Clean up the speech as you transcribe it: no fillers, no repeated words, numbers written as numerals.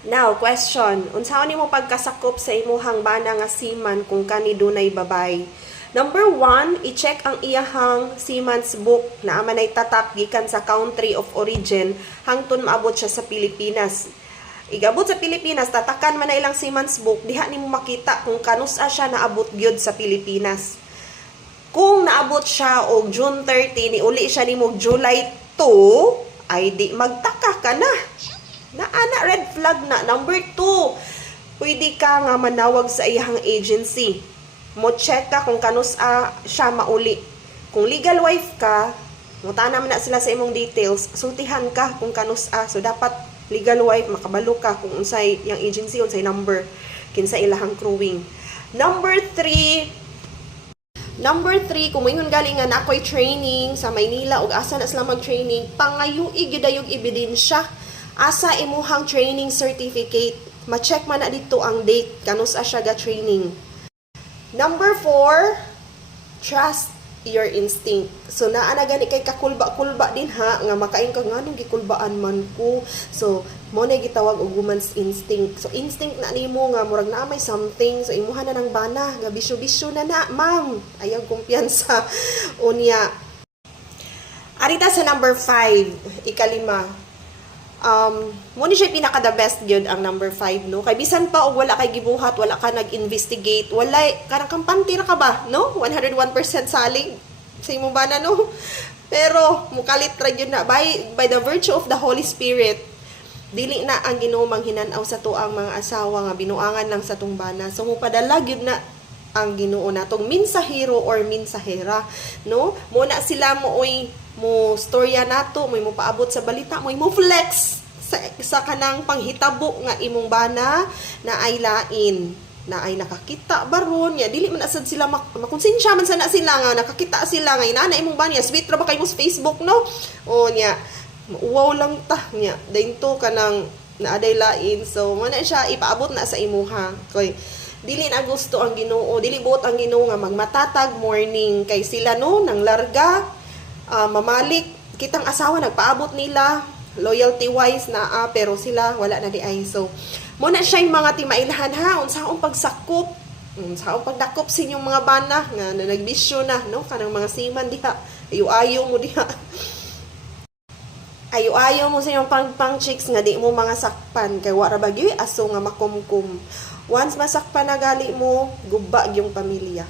Now, question. Unsaon nimo pagkasakop sa imuhang bana nga seaman kung kani dunay babay? Number 1, i-check ang iyahang seaman's book na amanay tatak gikan sa country of origin hangtod maabot siya sa Pilipinas. Igabot sa Pilipinas, tatakan man na ilang seaman's book, diha nimo makita kung kanusa siya naabot gyud sa Pilipinas. Kung naabot siya og June 30, ni uli siya nimo July 2, ay di magtaka ka na. Ana red flag na. Number 2, pwede ka nga manawag sa iyang agency. Mo check ka kung kanus siya mauli. Kung legal wife ka, mutana man na sila sa imong details, sultihan ka kung kanus So dapat legal wife, makabalo ka kung unsay yang agency, unsay number kinsa ilahang crewing. Number 3, kung mayroon galing nga na ako'y training sa Maynila o asa na sila mag-training, pangayuig yun ebidensya. Asa imuhang training certificate, ma-check man na dito ang date, kanus siya ga training. Number 4, trust your instinct. So, naana gani kay kakulba-kulba din ha, nga makain ka nga nung gikulbaan man ko. So, mo na gitawag og woman's instinct. So, instinct na nimo nga murag na may something. So, imuha na ng bana, nga bisyo-bisyo na ma'am. Ayaw kumpiyansa. Unya. Arita sa number 5, ikalima. Muna siya pinaka the best gyud ang number 5, no? Kay bisan pa og wala kay gibuhat, wala ka nag-investigate, wala kanang kampante ra ka ba, no? 101% salig sa imong bana, no? Pero mukalit ra gyud na by the virtue of the Holy Spirit. Dili na ang Ginoo manghinan-aw sa tuang mga asawa nga binuangan lang sa tong bana. So mupadala gyud na ang Ginoo natong minsahero or minsahera, no? Muna sila mo storya nato, mo paabot sa balita, mo flex sa kanang panghitabo nga imong bana na ay lain, na ay nakakita baron ya dili man asad sila makonsensya man sana sila nga nakakita sila nga ina imong bana sweet ra ba kay mo sa Facebook, no? O nya wow lang ta nya dayon to kanang naaday lain. So mo na siya ipaabot na sa imuha kay dili na gusto ang Ginoo, dili buot ang Ginoo nga magmatatag morning kay sila, no, nang larga, mamalik kitang asawa nagpaabot nila loyalty wise na pero sila wala na di ay. So mo na siya yung mga timailhan ha unsaong pagsakop, unsaong pagdakop sa inyong mga bana nga nagbisyo na, no, kanang mga seaman diha, ayo-ayo mo diha. Ayo-ayo mo sa inyong pang chicks nga di mo mga sakpan kay wala ba gyud aso nga makumkum. Once masakpan na gali mo, gubba yung pamilya.